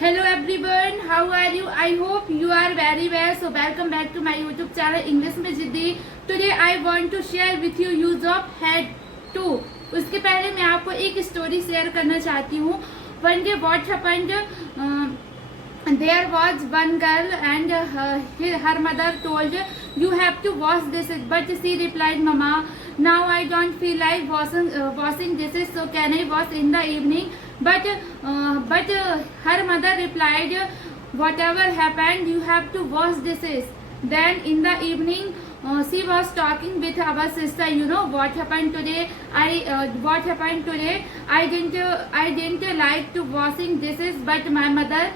Hello everyone, how are you? I hope you are very well. So welcome back to my YouTube channel English में जिद्दी. Today I want to share with you use of had to. उसके पहले मैं आपको एक story share करना चाहती हूँ. One day what happened? There was one girl and her mother told you have to wash dishes, but she replied, Mama, now I don't feel like washing dishes, so can I wash in the evening? But her mother replied, whatever happened, you have to wash dishes. Then in the evening, she was talking with our sister. You know what happened today? I didn't like to washing dishes, but my mother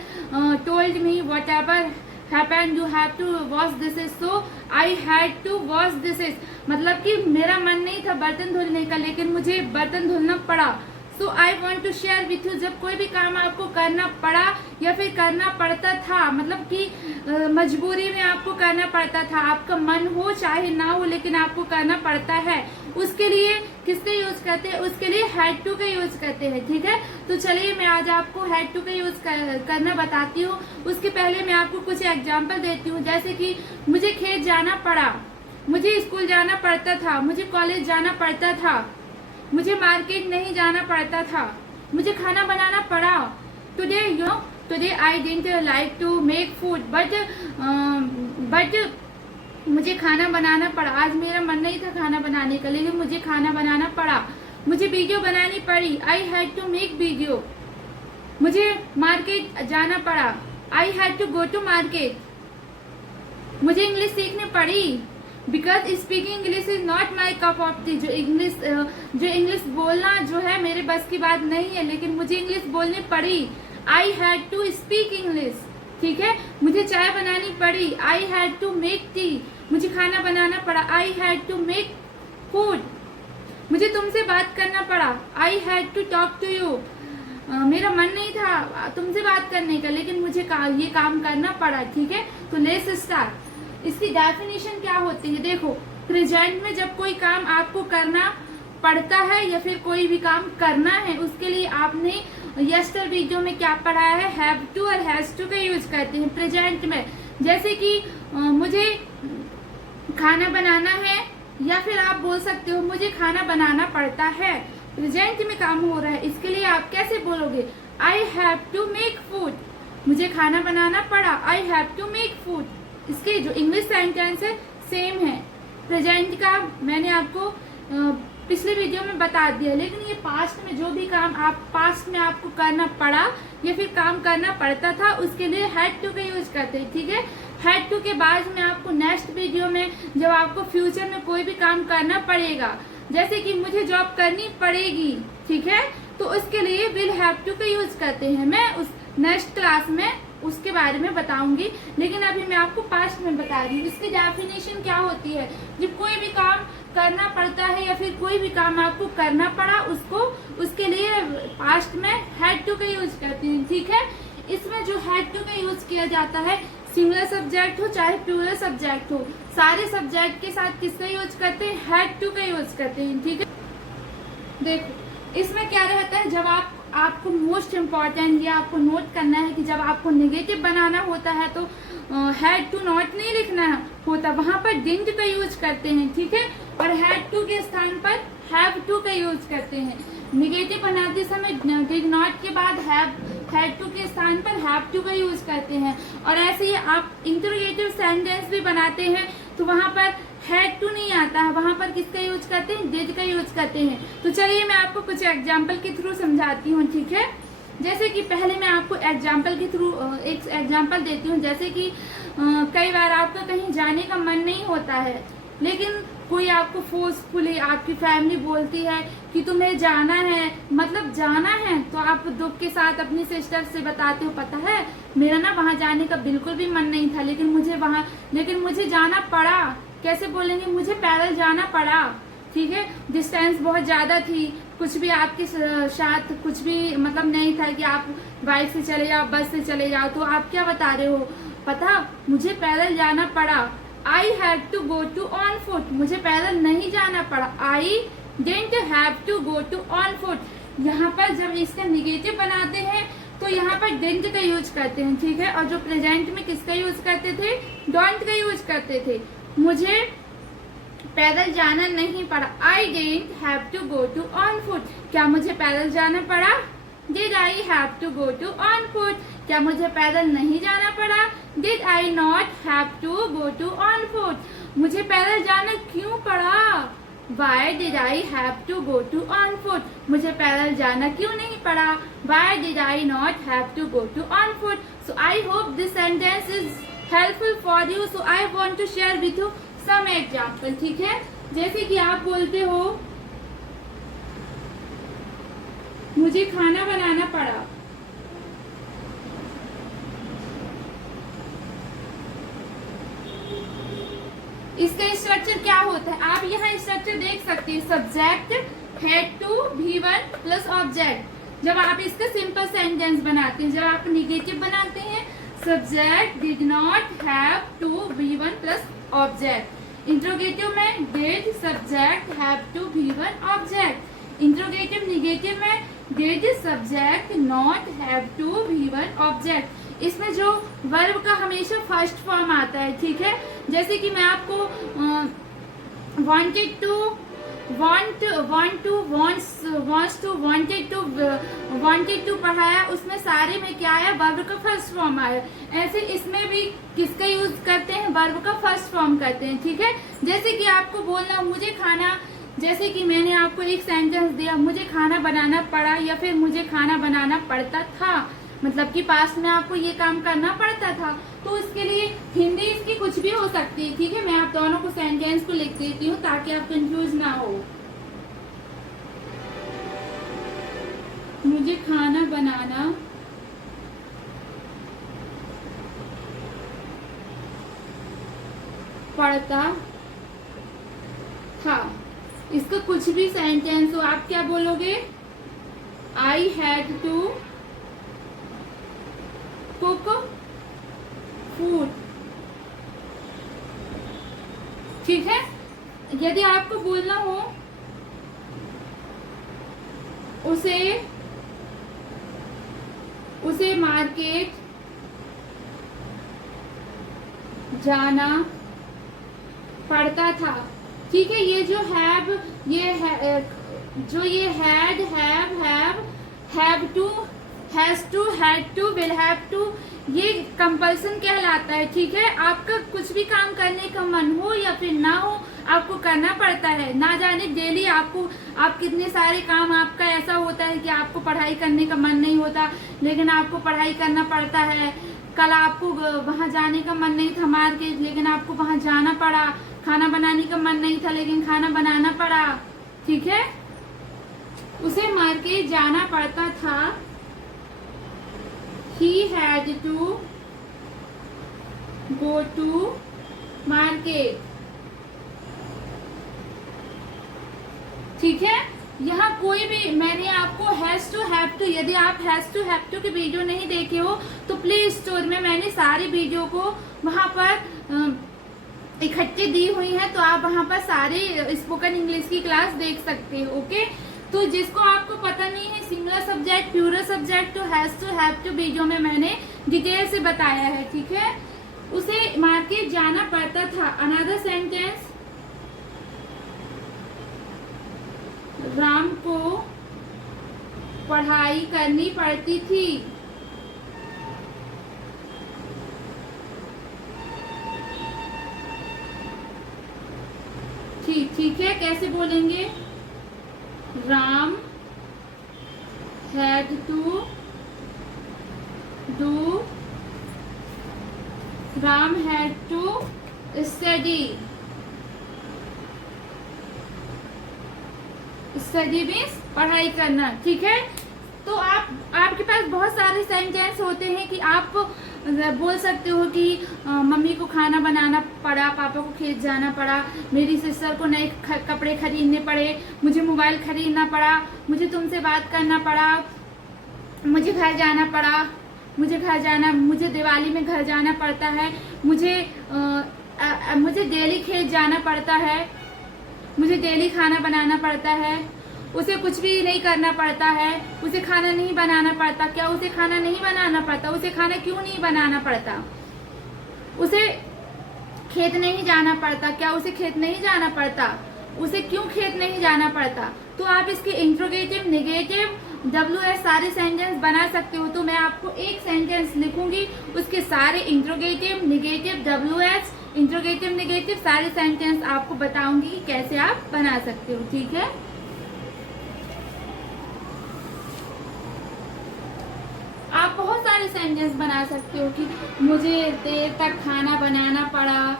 told me whatever happened you have to wash dishes, so I had to wash dishes. मतलब कि मेरा मन नहीं था बर्तन धुलने का, लेकिन मुझे बर्तन धुलना पड़ा. So I want to share with you. जब कोई भी काम आपको करना पड़ा या फिर करना पड़ता था, मतलब कि मजबूरी में आपको करना पड़ता था, आपका मन हो चाहे ना हो लेकिन आपको करना पड़ता है, उसके लिए किसका यूज करते हैं? उसके लिए हैड टू का यूज करते हैं. ठीक है, तो चलिए मैं आज आपको हैड टू का यूज करना बताती हूँ. उसके पहले मैं आपको कुछ एग्जाम्पल देती हूँ. जैसे कि मुझे खेत जाना पड़ा, मुझे स्कूल जाना पड़ता था, मुझे कॉलेज जाना पड़ता था, मुझे मार्केट नहीं जाना पड़ता था, मुझे खाना बनाना पड़ा. Today I didn't like to make food, but मुझे खाना बनाना पड़ा. आज मेरा मन नहीं था खाना बनाने का, लेकिन मुझे खाना बनाना पड़ा. मुझे वीडियो बनानी पड़ी. I had to make video. मुझे मार्केट जाना पड़ा. I had to go to market. मुझे इंग्लिश सीखनी पड़ी. Because speaking English is not my cup of tea. जो इंग्लिश बोलना जो है मेरे बस की बात नहीं है, लेकिन मुझे इंग्लिश बोलनी पड़ी. I had to speak English. ठीक है, मुझे चाय बनानी पड़ी. I had to make tea. मुझे खाना बनाना पड़ा. I had to make food. मुझे तुमसे बात करना पड़ा. I had to talk to you. मेरा मन नहीं था तुमसे बात करने का, लेकिन मुझे ये काम करना पड़ा. ठीक है, तो लेट्स स्टार्ट. इसकी डेफिनेशन क्या होती है? देखो, प्रेजेंट में जब कोई काम आपको करना पड़ता है या फिर कोई भी काम करना है, उसके लिए आपने यस्टर वीडियो में क्या पढ़ा है? हैव टू और हैज टू का यूज करते हैं प्रेजेंट में. जैसे कि मुझे खाना बनाना है, या फिर आप बोल सकते हो मुझे खाना बनाना पड़ता है. प्रेजेंट में काम हो रहा है, इसके लिए आप कैसे बोलोगे? I have to make food. मुझे खाना बनाना पड़ा. I have to make food. इसके जो इंग्लिश सेंटेंस है सेम है. प्रेजेंट का मैंने आपको पिछले वीडियो में बता दिया, लेकिन ये पास्ट में जो भी काम पास्ट में आपको करना पड़ा या फिर काम करना पड़ता था, उसके लिए हैड टू का यूज करते हैं. ठीक है, हैड टू के बाद में आपको नेक्स्ट वीडियो में जब आपको फ्यूचर में कोई भी काम करना पड़ेगा, जैसे कि मुझे जॉब करनी पड़ेगी, ठीक है, तो उसके लिए विल हैव टू का यूज करते हैं. मैं उस नेक्स्ट क्लास में उसके बारे में बताऊंगी, लेकिन अभी मैं आपको पास्ट में बता रही हूँ. इसकी डेफिनेशन क्या होती है? जब कोई भी काम करना पड़ता है या फिर कोई भी काम आपको करना पड़ा, उसके लिए पास्ट में हैड टू का यूज करते हैं. ठीक है, इसमें जो हैड टू का यूज किया जाता है, सिंगुलर सब्जेक्ट हो चाहे प्लूरल सब्जेक्ट हो, सारे सब्जेक्ट के साथ किसका यूज करते हैं? हैड टू का यूज करते हैं. ठीक है, देखो इसमें क्या रहता है, जब आपको मोस्ट इम्पॉर्टेंट ये आपको नोट करना है कि जब आपको नेगेटिव बनाना होता है तो हैड टू नॉट नहीं लिखना होता, वहां पर डिडंट का यूज करते हैं. ठीक है, और हैड टू के स्थान पर हैव टू का यूज करते हैं. नेगेटिव बनाते समय डिड नॉट के बाद हैड टू के स्थान पर हैव टू का यूज करते हैं. और ऐसे ही आप इंटरोगेटिव सेंटेंस भी बनाते हैं तो वहां पर हैड टू नहीं आता है, वहां पर किसका यूज करते हैं? डिड का यूज करते हैं. तो चलिए मैं आपको कुछ एग्जाम्पल के थ्रू समझाती हूँ. ठीक है, जैसे कि पहले मैं आपको एग्जाम्पल के थ्रू एक एग्जाम्पल देती हूँ. जैसे कि कई बार आपका कहीं जाने का मन नहीं होता है, लेकिन कोई आपको फोर्सफुली आपकी फैमिली बोलती है कि तुम्हें जाना है, मतलब जाना है, तो आप दुख के साथ अपनी सिस्टर से बताते हो, पता है मेरा ना वहाँ जाने का बिल्कुल भी मन नहीं था, लेकिन मुझे जाना पड़ा. कैसे बोलेंगे? मुझे पैदल जाना पड़ा. ठीक है, डिस्टेंस बहुत ज्यादा थी, कुछ भी आपके साथ कुछ भी मतलब नहीं था कि आप बाइक से चले जाओ, बस से चले जाओ, तो आप क्या बता रहे हो? पता मुझे पैदल जाना पड़ा. I had to go to on foot. मुझे पैदल नहीं जाना पड़ा. I didn't have to go to on foot. यहाँ पर जब इसका निगेटिव बनाते हैं तो यहाँ पर डिडंट का यूज करते हैं, ठीक है। और जो प्रेजेंट में किसका यूज करते थे, डोंट का यूज करते थे। मुझे पैदल जाना नहीं पड़ा, I didn't have to go to on foot. क्या मुझे पैदल जाना पड़ा, did I have to go to on foot. क्या मुझे पैदल नहीं जाना पड़ा, did I not have to go to on foot. मुझे पैदल जाना क्यों पड़ा, why did I have to go to on foot. मुझे पैदल जाना क्यों नहीं पड़ा, why did I not have to go to on foot. So I hope this sentence is helpful for you. So I want to share with you some example, ठीक है। जैसे कि आप बोलते हो मुझे खाना बनाना पड़ा, इसका स्ट्रक्चर क्या होता है, आप यहाँ स्ट्रक्चर देख सकते हैं। Subject had to V1 plus object. जब आप इसका सिंपल सेंटेंस बनाते हैं, जब आप निगेटिव बनाते हैं, subject did not have to V1 plus object. Interrogative में did subject have to V1 object. Interrogative negative में did subject not have to V1 object. इसमें जो वर्ब का हमेशा फर्स्ट फॉर्म आता है, ठीक है। जैसे कि मैं आपको wanted to, want to, wants to, wanted to पढ़ाया, उसमें सारे में क्या आया, वर्ब का फर्स्ट फॉर्म आया। ऐसे इसमें भी किसका यूज करते हैं, वर्ब का फर्स्ट फॉर्म करते हैं, ठीक है। जैसे कि आपको बोलना मुझे खाना, जैसे कि मैंने आपको एक सेंटेंस दिया, मुझे खाना बनाना पड़ा या फिर मुझे खाना बनाना पड़ता था, मतलब कि पास्ट में आपको ये काम करना पड़ता था। तो इसके लिए हिंदी इसकी कुछ भी हो सकती है, ठीक है। मैं आप दोनों को सेंटेंस को लिख देती हूँ ताकि आप कंफ्यूज ना हो। मुझे खाना बनाना पड़ता था, इसका कुछ भी सेंटेंस हो, आप क्या बोलोगे, I had to cook food, ठीक है। यदि आपको बोलना हो उसे मार्केट जाना पड़ता था, ठीक है। ये जो हैव, ये है, जो ये had, have to, has to, had to, will have to, ये कंपल्सन कहलाता है, ठीक है। आपका कुछ भी काम करने का मन हो या फिर ना हो, आपको करना पड़ता है। ना जाने डेली आपको, आप कितने सारे काम आपका ऐसा होता है कि आपको पढ़ाई करने का मन नहीं होता लेकिन आपको पढ़ाई करना पड़ता है। कल आपको वहां जाने का मन नहीं था मार्केट, लेकिन आपको वहां जाना पड़ा। खाना बनाने का मन नहीं था लेकिन खाना बनाना पड़ा, ठीक है। उसे मार्केट जाना पड़ता था, he had to go to market, ठीक है। यहाँ कोई भी, मैंने आपको हैज टू, हैव टू, यदि आप हैज टू, हैव टू की वीडियो नहीं देखे हो तो प्ले स्टोर में मैंने सारी वीडियो को वहाँ पर इकट्ठी दी हुई है, तो आप वहाँ पर सारे स्पोकन इंग्लिश की क्लास देख सकते हो, ओके। तो जिसको आपको पता नहीं है सिंगुलर सब्जेक्ट, प्लूरल सब्जेक्ट, तो has to, have to video में मैंने डिटेल से बताया है, ठीक है। उसे मार्केट जाना पड़ता था। अनदर सेंटेंस, राम को पढ़ाई करनी पड़ती थी, ठीक है। कैसे बोलेंगे, Ram had to do, Ram had to study, study means पढ़ाई करना, ठीक है। तो आपके पास बहुत सारे सेंटेंस होते हैं कि आप बोल सकते हो कि मम्मी को खाना बनाना पड़ा, पापा को खेत जाना पड़ा, मेरी सिस्टर को नए कपड़े खरीदने पड़े, मुझे मोबाइल खरीदना पड़ा, मुझे तुमसे बात करना पड़ा, मुझे घर जाना पड़ा, मुझे दिवाली में घर जाना पड़ता है, मुझे डेली खेत जाना पड़ता है, मुझे डेली खाना बनाना पड़ता है, उसे कुछ भी नहीं करना पड़ता है, उसे खाना नहीं बनाना पड़ता। क्या उसे खाना नहीं बनाना पड़ता? उसे खाना क्यों नहीं बनाना पड़ता? उसे खेत नहीं जाना पड़ता। क्या उसे खेत नहीं जाना पड़ता? उसे क्यों खेत नहीं जाना पड़ता? तो आप इसके इंट्रोगेटिव, नेगेटिव, WH सारे सेंटेंस बना सकते हो। तो मैं आपको एक सेंटेंस लिखूंगी, उसके सारे interrogative, negative, WH, interrogative, negative सारे सेंटेंस आपको बताऊंगी कि कैसे आप बना सकते हो। ठीक है, आप बहुत सारे सेंटेंस बना सकते हो कि मुझे देर तक खाना बनाना पड़ा,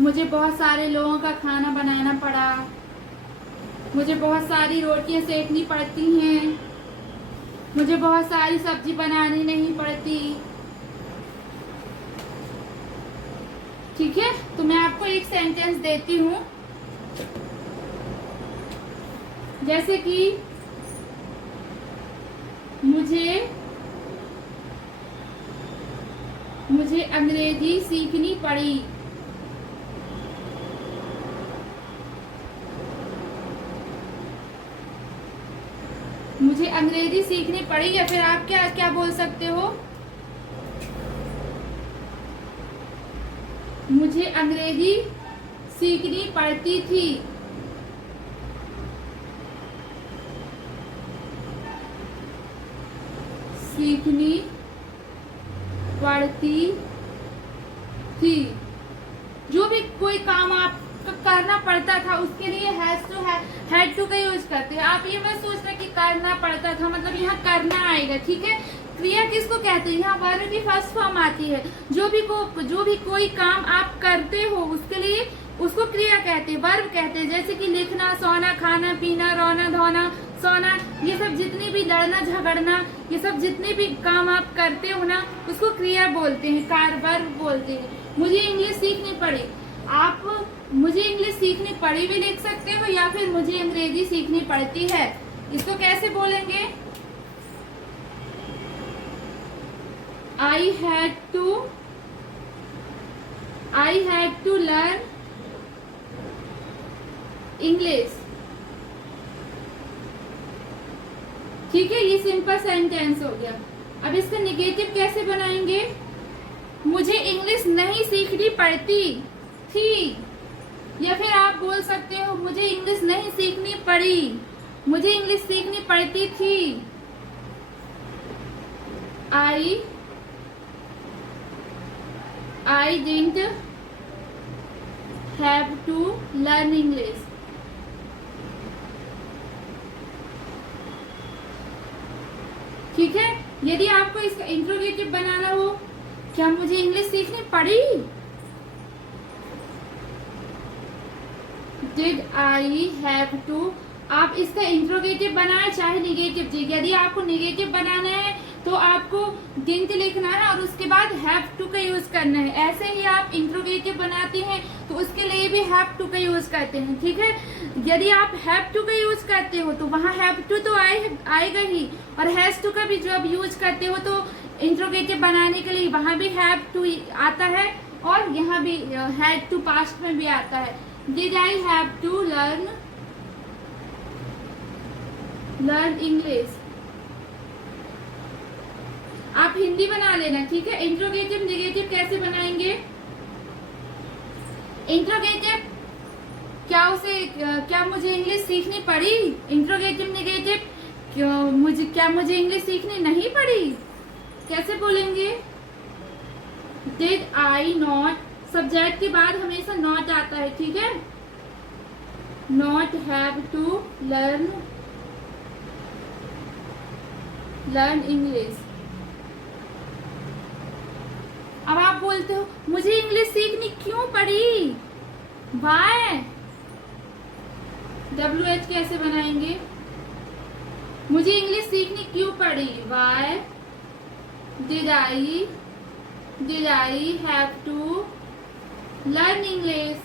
मुझे बहुत सारे लोगों का खाना बनाना पड़ा, मुझे बहुत सारी रोटियां सेकनी पड़ती हैं, मुझे बहुत सारी सब्जी बनानी नहीं पड़ती। ठीक है, तो मैं आपको एक सेंटेंस देती हूँ, जैसे कि मुझे अंग्रेजी सीखनी पड़ी। मुझे अंग्रेजी सीखनी पड़ी। या फिर आप क्या क्या बोल सकते हो? मुझे अंग्रेजी सीखनी पड़ती थी। सीखनी पड़ती थी। जो भी कोई काम आप करना पड़ता था उसके लिए हैड टू का यूज करते हैं। आप ये मत सोचना कि करना पड़ता था, मतलब यहाँ करना आएगा। ठीक है, क्रिया किसको कहते हैं? यहाँ वर्ब की फर्स्ट फॉर्म आती है। जो भी कोई काम आप करते हो उसके लिए उसको क्रिया कहते हैं, वर्ब कहते हैं। जैसे कि लिखना, सोना, खाना, पीना, रोना, धोना, सोना, ये सब जितनी भी लड़ना, झगड़ना, ये सब जितने भी काम आप करते हो ना, उसको क्रिया बोलते हैं, वर्ब बोलते हैं। मुझे इंग्लिश सीखनी पड़ी, आप मुझे इंग्लिश सीखनी पड़ी भी लिख सकते हो, या फिर मुझे अंग्रेजी सीखनी पड़ती है। इसको कैसे बोलेंगे? I had to learn English। ठीक है, ये सिंपल सेंटेंस हो गया। अब इसका नेगेटिव कैसे बनाएंगे? मुझे इंग्लिश नहीं सीखनी पड़ती थी, या फिर आप बोल सकते हो मुझे इंग्लिश नहीं सीखनी पड़ी, मुझे इंग्लिश सीखनी पड़ती थी। I didn't have to learn English। ठीक है, यदि आपको इसका इंट्रोगेटिव बनाना हो, क्या मुझे इंग्लिश सीखनी पड़ी? Did I have to? आप इसका इंट्रोगेटिव बनाए चाहे निगेटिव। यदि आपको निगेटिव बनाना है तो आपको डिडंट लिखना है और उसके बाद हैव टू का यूज करना है। ऐसे ही आप इंट्रोगेटिव बनाते हैं तो उसके लिए भी हैव टू का यूज करते हैं। ठीक है, यदि आप हैव टू का यूज करते हो तो वहाँ हैव टू तो आएगा ही, और हैज टू का भी जब यूज करते हो तो इंट्रोगेटिव बनाने के लिए वहाँ भी हैव टू आता है, और यहाँ भी हैड टू पास्ट में भी आता है। Did I have to learn English. आप हिंदी बना लेना। ठीक है, इंट्रोगेटिव नेगेटिव कैसे बनाएंगे? इंट्रोगेटिव, क्या मुझे इंग्लिश सीखनी पड़ी? इंट्रोगेटिव नेगेटिव, क्या मुझे इंग्लिश सीखनी नहीं पड़ी? कैसे बोलेंगे? डिड आई नॉट, सब्जेक्ट के बाद हमेशा नॉट आता है। ठीक है, not have to learn English. अब आप बोलते हो मुझे इंग्लिश सीखनी क्यों पड़ी? वाई। WH कैसे बनाएंगे? मुझे इंग्लिश सीखनी क्यों पड़ी? Why did I have to learn English.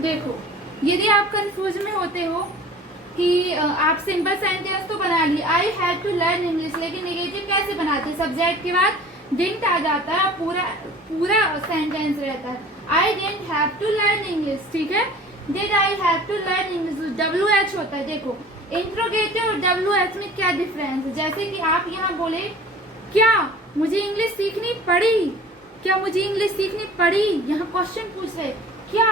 देखो, यदि आप कंफ्यूज में होते हो कि आप सिंपल सेंटेंस तो बना लिए, I had to learn English, लेकिन नेगेटिव कैसे बनाते? सब्जेक्ट के बाद डिडंट आ जाता है, पूरा सेंटेंस रहता है। I didn't have to learn English, ठीक है। Did I have to learn English, WH होता है। देखो इंट्रोगेटिव और WH में क्या डिफरेंस है। जैसे कि आप यहाँ बोले क्या मुझे इंग्लिश सीखनी पड़ी, क्या मुझे इंग्लिश सीखनी पड़ी, यहाँ क्वेश्चन पूछ रहे क्या,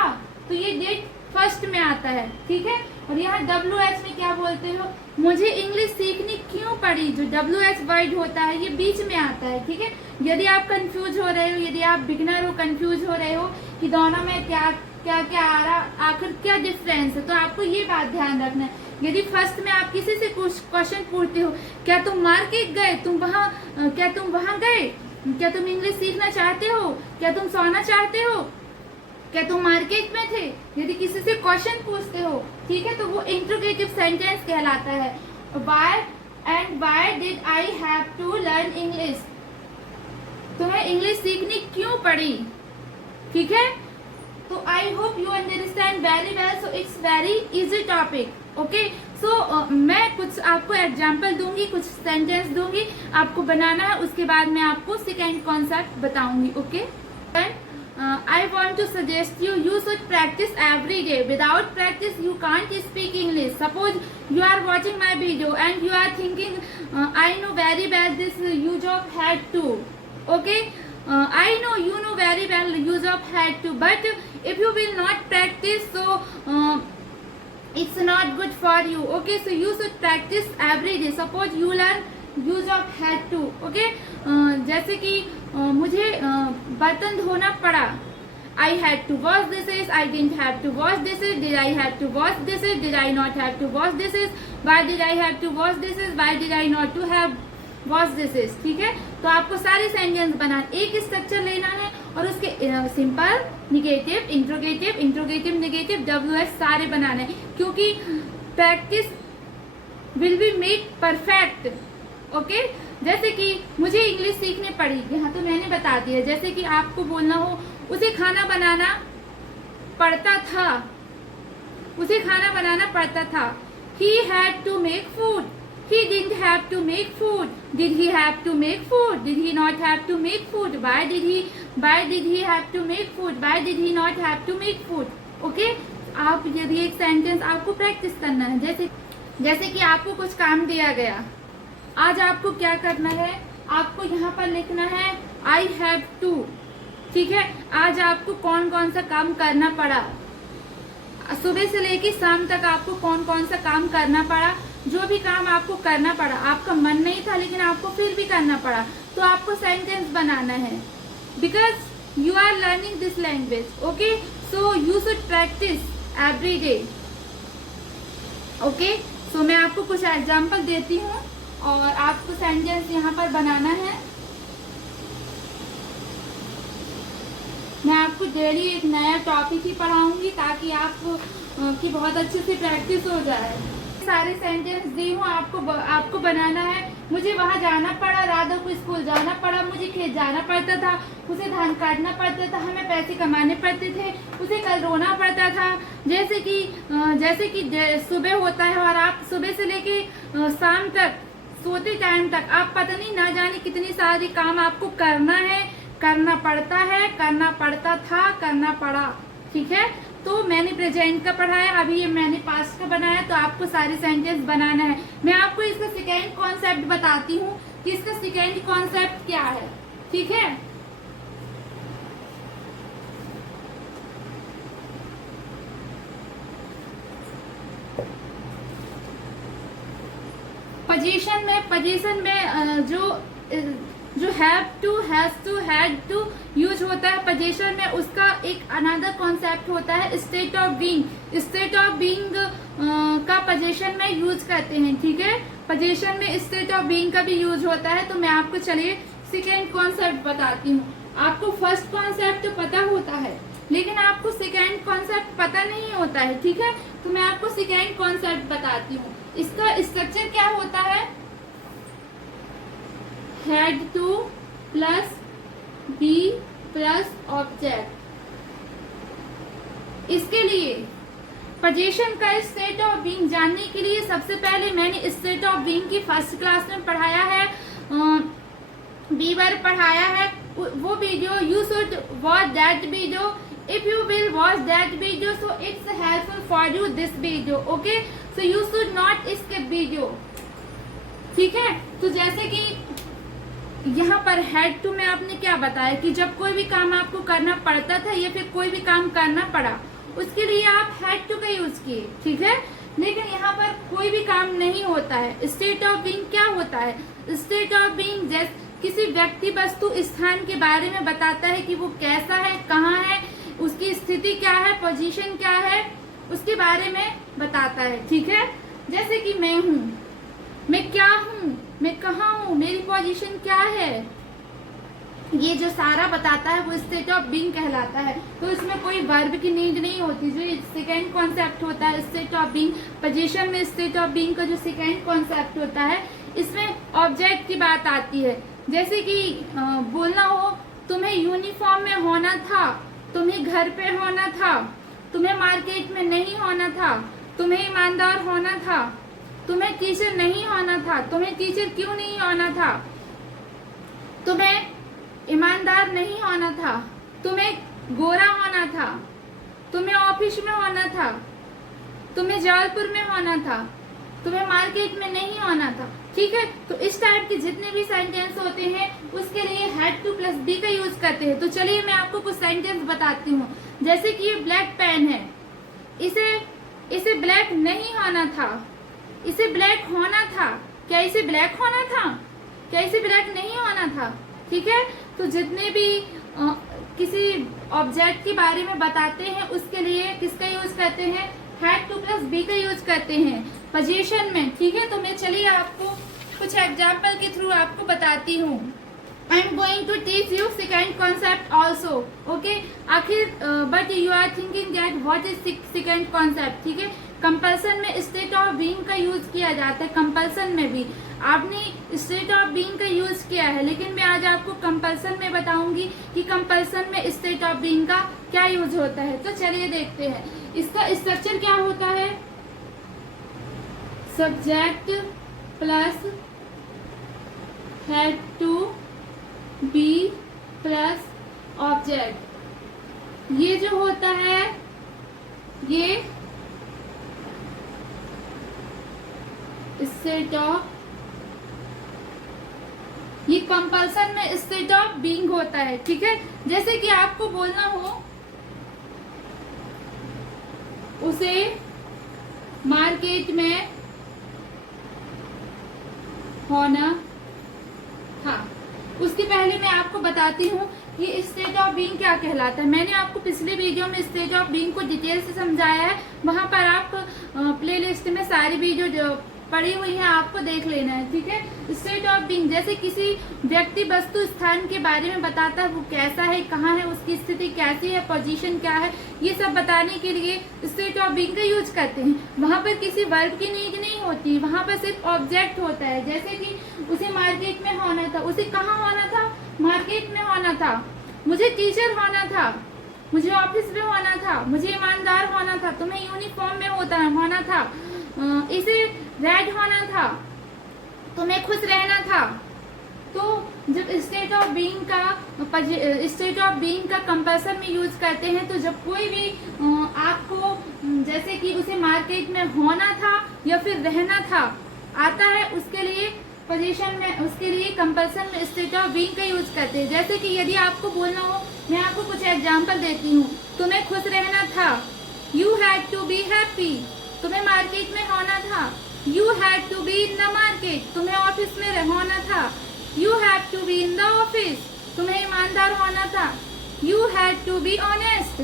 तो ये डेट फर्स्ट में आता है, ठीक है। और यहाँ WH में क्या बोलते हो, मुझे इंग्लिश सीखनी क्यों पड़ी, जो WH वर्ड होता है ये बीच में आता है, ठीक है। यदि आप कंफ्यूज हो रहे हो, यदि आप बिगनर हो, कंफ्यूज हो रहे हो कि दोनों में क्या क्या क्या आ रहा, आखिर क्या डिफरेंस है, तो आपको ये बात ध्यान रखना है। यदि फर्स्ट में आप किसी से क्वेश्चन पूछते हो, क्या तुम मार्केट गए, क्या तुम वहां गए, क्या तुम इंग्लिश सीखना चाहते हो, क्या तुम सोना चाहते हो, क्या तुम मार्केट में थे, यदि किसी से क्वेश्चन पूछते हो, ठीक है, तो वो इंट्रोगेटिव सेंटेंस कहलाता है। Why did I have to learn English, तुम्हें इंग्लिश सीखनी क्यों पड़ी, ठीक है। तो I hope you understand very well, so it's very easy topic, okay. So मैं कुछ आपको एग्जाम्पल दूंगी, कुछ सेंटेंस दूंगी, आपको बनाना है, उसके बाद मैं आपको सेकेंड कॉन्सेप्ट बताऊंगी, okay. I want to suggest you should practice every day. Without practice you can't speak English. Suppose you are watching my video and you are thinking I know very well this use of had to, okay. I know you know very well use of had to, but if you will not practice, so it's not good for you, okay. So you should practice every day. Suppose you learn use of had to, okay. जैसे कि मुझे बर्तन धोना पड़ा, I had to wash dishes, I didn't have to wash dishes, did I have to wash dishes, did I not have to wash dishes, why did I have to wash dishes, why did I not to have wash dishes, ठीक है। तो आपको सारे sentence बनाना, एक structure लेना है और उसके simple, negative, interrogative, interrogative negative, WH सारे बनाने हैं, क्योंकि practice will be make perfect, okay. जैसे कि मुझे इंग्लिश सीखनी पड़ी, यहाँ तो मैंने बता दिया। जैसे कि आपको बोलना हो उसे खाना बनाना पड़ता था, उसे खाना बनाना पड़ता था। He had to make food, he didn't have to make food, did he have to make food, did he not have to make food, why did he have to make food, why did he not have to make food, okay. आप यदि एक sentence आपको practice करना है, जैसे कि आपको कुछ काम दिया गया, आज आपको क्या करना है, आपको यहाँ पर लिखना है आई हैव टू, ठीक है। आज आपको कौन कौन सा काम करना पड़ा, सुबह से लेकर शाम तक आपको कौन कौन सा काम करना पड़ा, जो भी काम आपको करना पड़ा, आपका मन नहीं था लेकिन आपको फिर भी करना पड़ा, तो आपको सेंटेंस बनाना है, because you are learning this language, okay. So you should practice every day, okay. So मैं आपको कुछ एग्जाम्पल देती हूँ और आपको सेंटेंस यहाँ पर बनाना है। मैं आपको डेली एक नया टॉपिक ही पढ़ाऊंगी ताकि आपकी बहुत अच्छे से प्रैक्टिस हो जाए। सारे सेंटेंस दी हूँ, आपको बनाना है। मुझे वहाँ जाना पड़ा, राधा को स्कूल जाना पड़ा, मुझे खेत जाना पड़ता था, उसे धान काटना पड़ता था, हमें पैसे कमाने पड़ते थे, उसे कल रोना पड़ता था। जैसे कि सुबह होता है और आप सुबह से लेके शाम तक, सोते टाइम तक आप पता नहीं ना जाने कितनी सारी काम आपको करना है, करना पड़ता है, करना पड़ता था, करना पड़ा, ठीक है। तो मैंने प्रेजेंट का पढ़ाया, अभी ये मैंने पास्ट का बनाया, तो आपको सारे सेंटेंस बनाना है। मैं आपको इसका सेकेंड कॉन्सेप्ट बताती हूँ कि इसका सेकेंड कॉन्सेप्ट क्या है, ठीक है। पोजीशन में जो have to, has to, had to use होता है पोजीशन में, उसका एक अनदर कॉन्सेप्ट होता है state of being. State of being का पोजीशन में यूज करते हैं, ठीक है। पोजीशन में स्टेट ऑफ बीइंग का भी यूज होता है। तो मैं आपको चलिए सेकेंड कॉन्सेप्ट बताती हूँ। आपको फर्स्ट कॉन्सेप्ट तो पता होता है लेकिन आपको सेकेंड कॉन्सेप्ट पता नहीं होता है, ठीक है। तो मैं आपको सेकेंड कॉन्सेप्ट बताती हूँ। इसका स्ट्रक्चर क्या होता है, had to plus be plus object. इसके लिए पोजीशन का स्टेट ऑफ बीइंग जानने के लिए सबसे पहले मैंने स्टेट ऑफ बीइंग की फर्स्ट क्लास में पढ़ाया है, बी वर्ब पढ़ाया है। वो video you should watch that video if you will watch that video, so it's helpful for you this video, okay? So you should not skip video, ठीक है? तो जैसे कि यहाँ पर हेड टू में आपने क्या बताया कि जब कोई भी काम आपको करना पड़ता था या फिर कोई भी काम करना पड़ा, उसके लिए आप हैड टू का यूज किए, ठीक है? लेकिन यहाँ पर कोई भी काम नहीं होता है। स्टेट ऑफ बीइंग क्या होता है? स्टेट ऑफ बीइंग जैसे किसी व्यक्ति, वस्तु, स्थान के बारे में बताता है कि वो कैसा है, कहाँ है, उसकी स्थिति क्या है, पोजीशन क्या है, उसके बारे में बताता है, ठीक है? जैसे कि मैं हूँ, मैं क्या हूँ, मैं कहाँ हूँ, मेरी पोजीशन क्या है, ये जो सारा बताता है वो स्टेट ऑफ बीइंग कहलाता है। तो इसमें कोई वर्ब की नीड नहीं होती। जो सेकेंड कॉन्सेप्ट होता है स्टेट ऑफ बीइंग, पोजीशन में स्टेट ऑफ बीइंग का जो सेकेंड कॉन्सेप्ट होता है, इसमें ऑब्जेक्ट की बात आती है। जैसे कि बोलना हो, तुम्हें यूनिफॉर्म में होना था, तुम्हें घर पे होना था, तुम्हें मार्केट में नहीं होना था, तुम्हें ईमानदार होना था, तुम्हें टीचर नहीं होना था, तुम्हें टीचर क्यों नहीं होना था, तुम्हें ईमानदार नहीं होना था, तुम्हें गोरा होना था, तुम्हें ऑफिस में होना था, तुम्हें जबलपुर में होना था, तुम्हें मार्केट में नहीं होना था, ठीक है? तो इस टाइप के जितने भी सेंटेंस होते हैं उसके लिए हैड टू प्लस बी का यूज करते हैं। तो चलिए मैं आपको कुछ सेंटेंस बताती हूँ। जैसे कि ये ब्लैक पेन है, इसे ब्लैक नहीं होना था, इसे ब्लैक होना था। क्या इसे ब्लैक होना था? क्या इसे ब्लैक नहीं होना था? ठीक है? तो जितने भी किसी ऑब्जेक्ट के बारे में बताते हैं उसके लिए किसका यूज करते हैं? हैड टू प्लस बी का यूज करते हैं पोजीशन में, ठीक है? तो मैं चलिए आपको कुछ एग्जाम्पल के थ्रू आपको बताती हूँ। I am going to teach you second concept also, okay? आखिर but you are thinking that what is second concept, ठीक है? कंपल्सन में स्टेट ऑफ बीइंग का यूज किया जाता है। कंपल्सन में भी आपने स्टेट ऑफ बीइंग का यूज किया है, लेकिन मैं आज आपको कंपल्सन में बताऊंगी कि कंपल्सन में स्टेट ऑफ बीइंग का क्या यूज होता है। तो चलिए देखते हैं इसका स्ट्रक्चर क्या होता है। Subject plus had to be plus object, ये जो होता है ये स्टेट ऑफ, ये कंपल्सन में स्टेट ऑफ बीइंग होता है, ठीक है? जैसे कि आपको बोलना हो उसे मार्केट में होना था। उसके पहले मैं आपको बताती हूँ ये स्टेट ऑफ बीइंग क्या कहलाता है। मैंने आपको पिछले वीडियो में स्टेट ऑफ बीइंग को डिटेल से समझाया है, वहां पर आप प्लेलिस्ट में सारी वीडियो जो पड़ी हुई है आपको देख लेना है, ठीक है? स्टेट ऑफ बीइंग जैसे किसी व्यक्ति, वस्तु, स्थान के बारे में बताता है, वो कैसा है, कहाँ है, उसकी स्थिति कैसी है, पोजीशन क्या है, ये सब बताने के लिए स्टेट ऑफ बीइंग का यूज करते हैं। वहां पर किसी वर्ब की नीड नहीं होती, वहां पर सिर्फ ऑब्जेक्ट होता है। जैसे कि उसे मार्केट में होना था, उसे कहाँ होना था? मार्केट में होना था। मुझे टीचर होना था, मुझे ऑफिस में होना था, मुझे ईमानदार होना था, तुम्हें यूनिफॉर्म में होना था, इसे रेड होना था, तुम्हें खुश रहना था। तो जब स्टेट ऑफ बीइंग का कंपल्सन में यूज करते हैं, तो जब कोई भी आपको जैसे कि उसे मार्केट में होना था या फिर रहना था आता है, उसके लिए पोजीशन में, उसके लिए कंपल्सन में स्टेट ऑफ बीइंग का यूज करते हैं। जैसे कि यदि आपको बोलना हो, मैं आपको कुछ एग्जांपल देती हूँ। तुम्हें खुश रहना था, you had to be happy. तुम्हें मार्केट में होना था, you had to be in the market. तुम्हें ऑफिस में होना था, you have to be in the office. तुम्हें ईमानदार होना था, you had to be honest.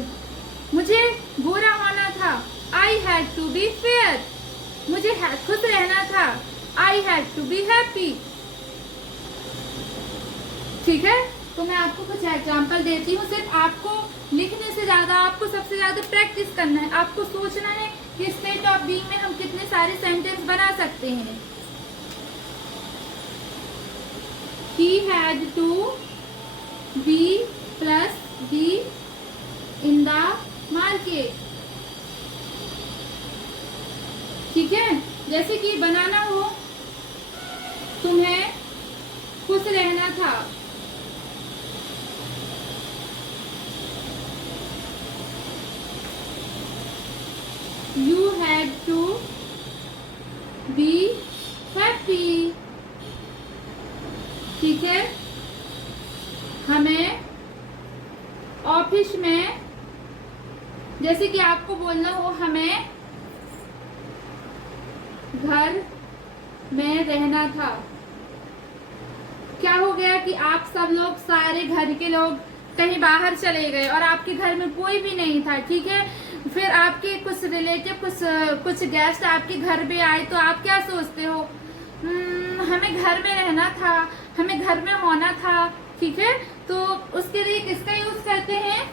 मुझे गोरा होना था, I had to be fair. मुझे खुश रहना था, I had to be happy. ठीक है? तो मैं आपको कुछ एग्जाम्पल देती हूँ। सिर्फ आपको लिखने से ज्यादा आपको सबसे ज्यादा प्रैक्टिस करना है। आपको सोचना है कि स्टेट ऑफ बीइंग में हम कितने सारे सेंटेंस बना सकते हैं। He had to be plus be in the market। ठीक है? जैसे कि बनाना हो, तुम्हें खुश रहना था, बोलना हो हमें घर में रहना था। क्या हो गया कि आप सब लोग, सारे घर के लोग कहीं बाहर चले गए और आपके घर में कोई भी नहीं था, ठीक है। फिर आपके कुछ रिलेटिव, कुछ गेस्ट आपके घर पे आए, तो आप क्या सोचते हो? हमें घर में रहना था, हमें घर में होना था, ठीक है। तो उसके लिए किसका यूज करते हैं?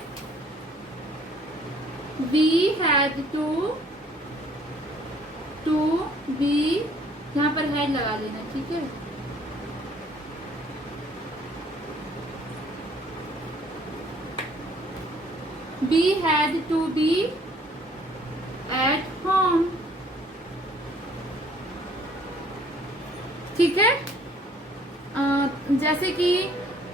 We had to be, यहाँ पर हैड लगा लेना, ठीक है। We had to be at home, ठीक है। जैसे कि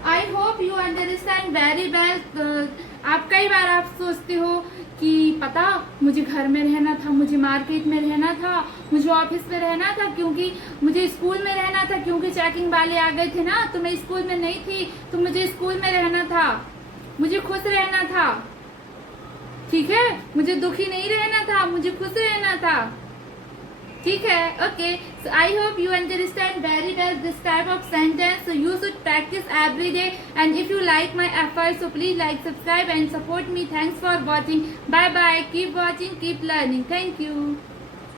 आई hope you understand very well. आप कई बार आप सोचते हो कि पता, मुझे घर में रहना था, मुझे मार्केट में रहना था, मुझे ऑफिस में रहना था, क्योंकि मुझे स्कूल में रहना था, क्योंकि चेकिंग वाले आ गए थे ना, तो मैं स्कूल में नहीं थी, तो मुझे स्कूल में रहना था, मुझे खुश रहना था, ठीक है। मुझे दुखी नहीं रहना था, मुझे खुश रहना था, ठीक है। Okay, so I hope you understand very well this type of sentence. So you should practice every day, and if you like my effort, so please like, subscribe and support me. Thanks for watching. Bye bye, keep watching, keep learning. Thank you.